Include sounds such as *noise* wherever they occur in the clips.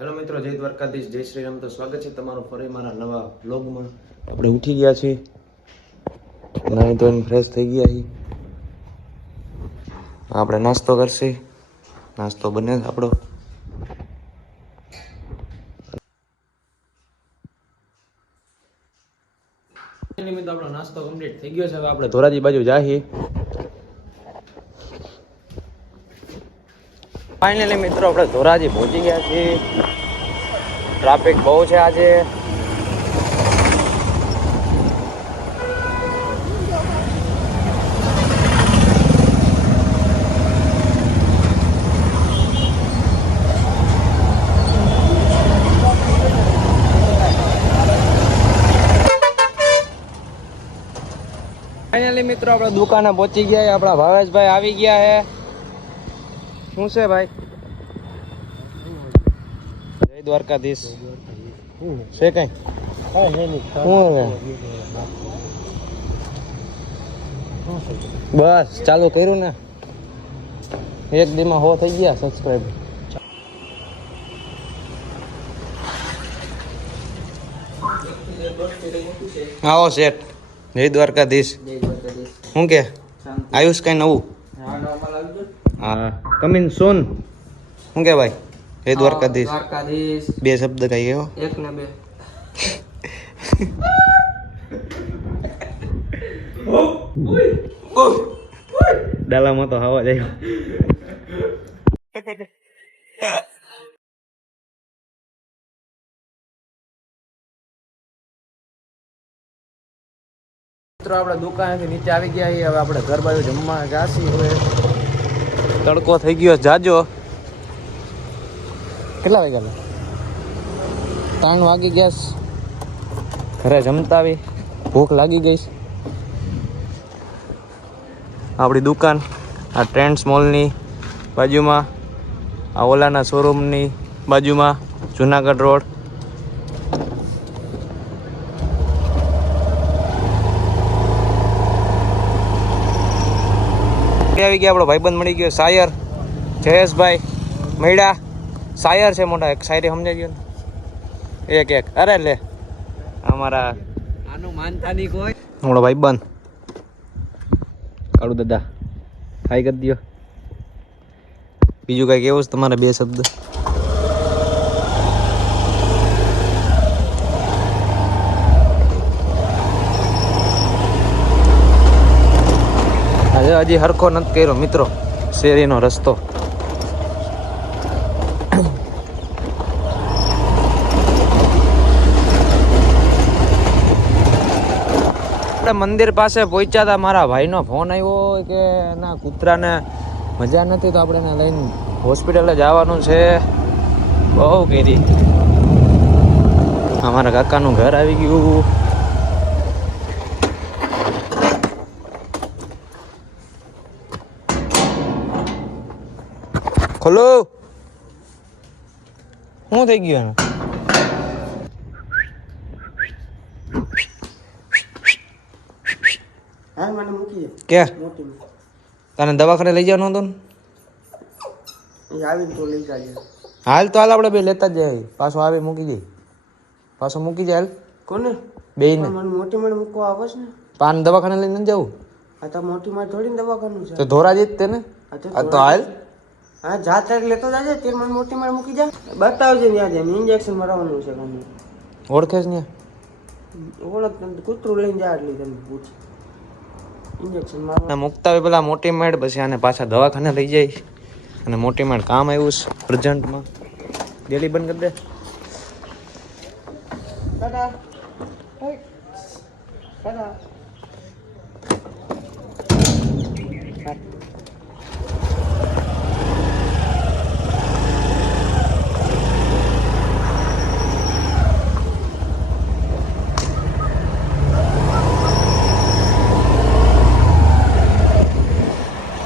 Hello મિત્રો, જય દ્વારકાધીશ, જય શ્રી રામ. તો સ્વાગત છે તમારું ફરી મારા નવા બ્લોગમાં આપણે ઉઠી ગયા છીએ. નાહી ધોઈને ફ્રેશ થઈ ગયા છીએ. આપણે નાસ્તો કરશે. નાસ્તો બને છે આપણો. નિમિત્ત આપણો નાસ્તો કમ્પ્લીટ થઈ ગયો છે. હવે આપણે ધોરાજી બાજુ જાહી ફાઇનલી મિત્રો, આપણે ધોરાજી પહોંચી ગયા છીએ. ટ્રાફિક બહુ છે આજે. ફાઇનલી મિત્રો, આપણે દુકાને પહોંચી ગયા આપણા ભાવેશભાઈ આવી ગયા છે. શું છે ભાઈ? જય દ્વારકાધીશ. છે કઈ? બસ ચાલુ કર્યું ને. એક દીમાં હો થઈ ગયા સબસ્ક્રાઈબ આવો શેઠ જય દ્વારકાધીશ. શું કે? આયુષ કઈ નવું? હા કમિન સોન શું કે ભાઈ જય દ્વારકાધીશ દ્વારકાધીશ બે શબ્દ કઈ ગયો એક ને બે ડાલામાં તો હવા જાય મિત્રો આપણે દુકાનેથી નીચે આવી ગયા છીએ હવે આપણે ઘર બાજુ જમવા જાસી હવે તડકો થઈ ગયો. જાજો. કેટલા વાગ્યા ત્રણ વાગી ગયા ઘરે જમતા આવી. ભૂખ લાગી ગઈ આપણી દુકાન આ ટ્રેન્ડ્સ મોલની બાજુમાં આ ઓલાના શોરૂમની બાજુમાં જુનાગઢ રોડ. આવી ગયા આપણો ભાઈબંધ મળી ગયો સાયર જયેશભાઈ મૈડા સાયર છે મોટા એક શાયરી સમજાઈ ગયો એક એક. અરે લે અમારા આનું માનતા નહીં કોઈ. આપણો ભાઈબંધ. કાળુ દાદા હાઈ કરી દો બીજું કઈ કેવું છે તમારે બે શબ્દ? હજી હરખો નથી કર્યો, મિત્રો. શેરીનો રસ્તો. મંદિર પાસે પહોંચ્યા હતા, મારા ભાઈનો ફોન આવ્યો કે ના કૂતરાને મજા નથી, તો આપણે લઈને હોસ્પિટલે જવાનું છે. બહુ કીધી. અમારા કાકાનું ઘર આવી ગયું. ખોલો શું થઈ ગયું એનું? કે? તને દવાખાને લઈ જવાનો હતો ને? હાલ તો હાલ આપણે બે લેતા જ જાય. પાછો આવે મૂકી જાય પાછો મૂકી જાય હાલ. કોને? બે ને મોટી મને મૂકવા આવે છે ને પાન દવાખાને લઈને જવું આ તો મોટી માં થોડી દવાખાનું છે. તો ધોરાજી જ તેને આ તો હાલ. હા જાત લેતો જાજે તે મને મોટી માં મૂકી જા. બતાવજે ત્યાં જેમ ઇન્જેક્શન મરાવવાનું છે મને ઓળખે છે ને? ઓળખ તને કૂતરું લઈને જા એટલે તને પૂછ. ઇન્જેક્શન મારવા. મુકતા હોય પેલા મોટી મેડ પછી આને પાછા દવાખાને લઈ જાય. અને મોટી મેડ કામ આવ્યું છે અર્જન્ટમાં ડેલી બંધ કરી દે. ટાટા. ટાટા.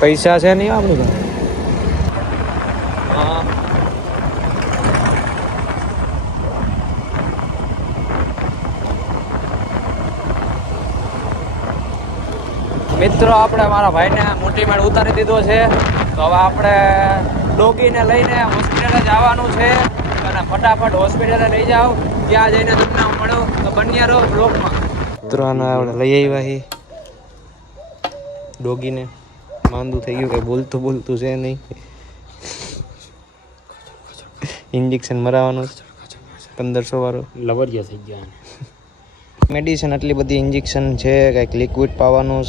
પૈસા છે નહીં આપણી પાસે? મિત્રો, આપણે મારા ભાઈને મોટી મેળ ઉતારી દીધો છે. તો હવે આપણે ડોગીને લઈને હોસ્પિટલે જવાનું છે અને ફટાફટ હોસ્પિટલે લઈ જાઓ. ત્યાં જઈને તમને મળો. તો બન્યા રહો બ્લોકમાં મિત્રો આપણે લઈ આવ્યા ડોગીને. માંદું થઈ ગયું કે બોલતું બોલતું છે નહીં. ઇન્જેક્શન મરાવવાનું પંદરસો વાળો. લવરિયા થઈ ગયા મેડિસિન આટલી બધી ઇન્જેક્શન છે કંઈક લિક્વિડ પાવાનું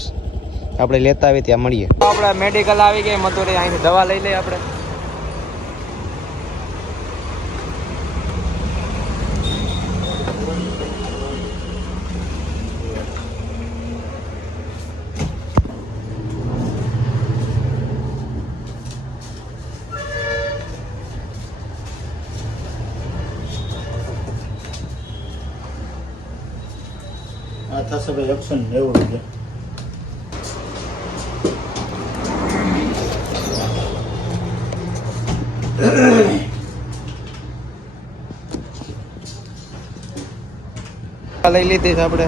આપણે લેતા આવીએ ત્યાં મળીએ. આપણે મેડિકલ આવી ગઈ મથુરી અહીંથી દવા લઈ લઈએ આપણે. થશે ભાઈ એકસો નેવું રૂપિયા લઈ લીધી છે આપણે.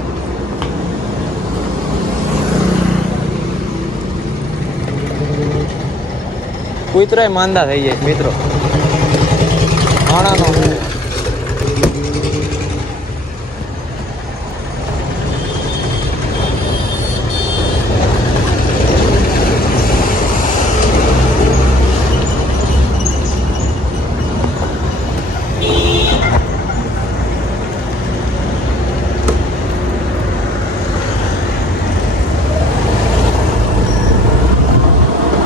કૂતરાય માંદા થઈ જાય મિત્રો. માણાનો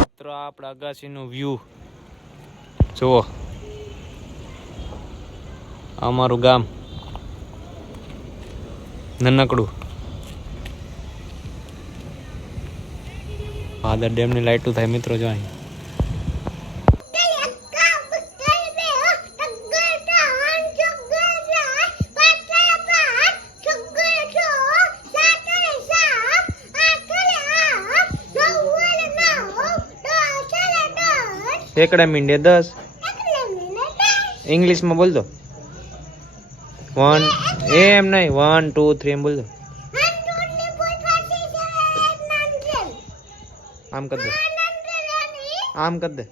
મિત્રો આ આપણા અગાસીનો વ્યૂ. જુઓ. અમારું ગામ. નનકડું. ભાદર ડેમની લાઈટું થાય મિત્રો જો અહીં. એકડા મીંડે દસ. ઇંગ્લિશમાં બોલ દો. વન એમ નહીં વન ટુ થ્રી એમ બોલ દો. આમ કર દે. આમ કર દે.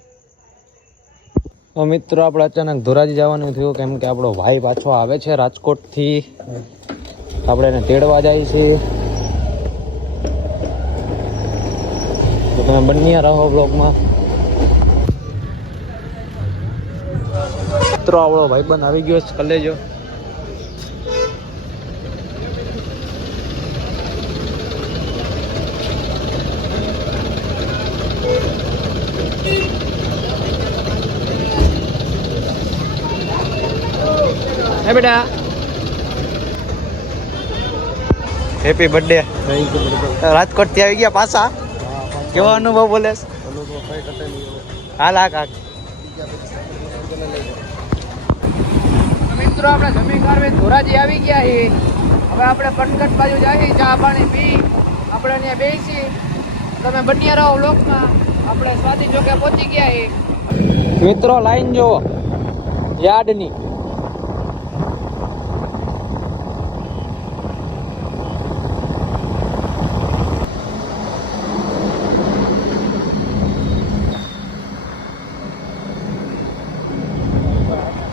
મિત્રો, આપણે અચાનક ધોરાજી જવાનું થયું, કેમ કે આપણો ભાઈ પાછો આવે છે રાજકોટથી. આપણે એને તેડવા જાય છે. તો તમે બંને રહો બ્લોગમાં મિત્રો ભાઈ ભાઈબંધ આવી ગયો છે કલેજો હે બેટા. હેપી બર્થડે રાજકોટથી આવી ગયા પાછા? કેવો અનુભવ બોલે હાલ આ કાક મિત્રો આપણે જમીન કાઢવી ધોરાજી આવી ગયા છીએ. હવે આપણે પટકટ બાજુ જઈએ ચા પાણી પી આપણે ત્યાં બેસી. તમે બન્યા રહો લોકમાં. આપણે સ્વાતિ ચોકે પહોંચી ગયા છીએ. મિત્રો લાઈન જુઓ. યાર્ડની.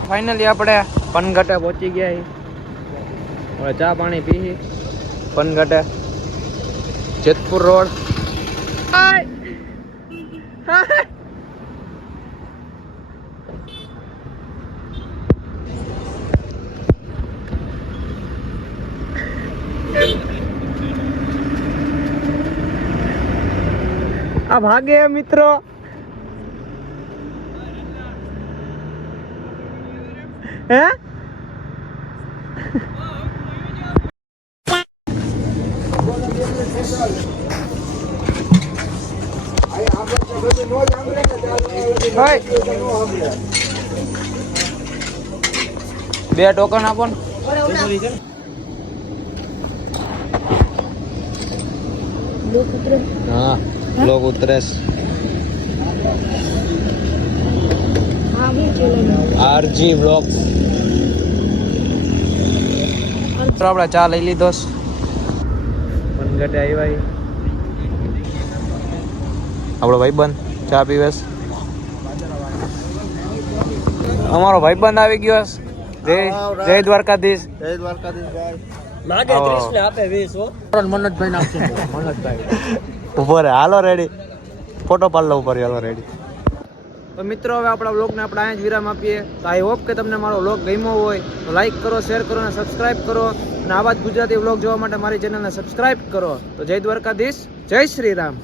ફાઇનલી આપણે પનઘટે પહોંચી ગયા છીએ હવે ચા પાણી પી પનઘટે જેતપુર રોડ. આ ભાગે મિત્રો. હે ઓય. બે ટોકન આપો ને હા લોક ઉતરે આરજી બ્લોગ્સ તો આપણે ચા લઈ લીધો પનગટે આવ્યા આપણો ભાઈબંધ ચા પીવેશ. અમારો ભાઈબંધ આવી ગયો જય જય દ્વારકાધીશ. જય દ્વારકાધીશ ભાઈ. નાગે આવો. ત્રીસ ને આપે વીસ હો. મનોજભાઈ નાખશું *laughs* મનોજભાઈ. ઉપર હાલો રેડી ફોટો પાડ લો ઉપર હાલો રેડી તો મિત્રો, હવે આપણા વ્લોગને આપણે અહીંયા જ વિરામ આપીએ. તો આઈ હોપ કે તમને મારો બ્લોગ ગમ્યો હોય. તો લાઇક કરો શેર કરો અને સબસ્ક્રાઇબ કરો. અને આવા જ ગુજરાતી વ્લોગ જોવા માટે મારી ચેનલને સબસ્ક્રાઇબ કરો. તો જય દ્વારકાધીશ, જય શ્રી રામ.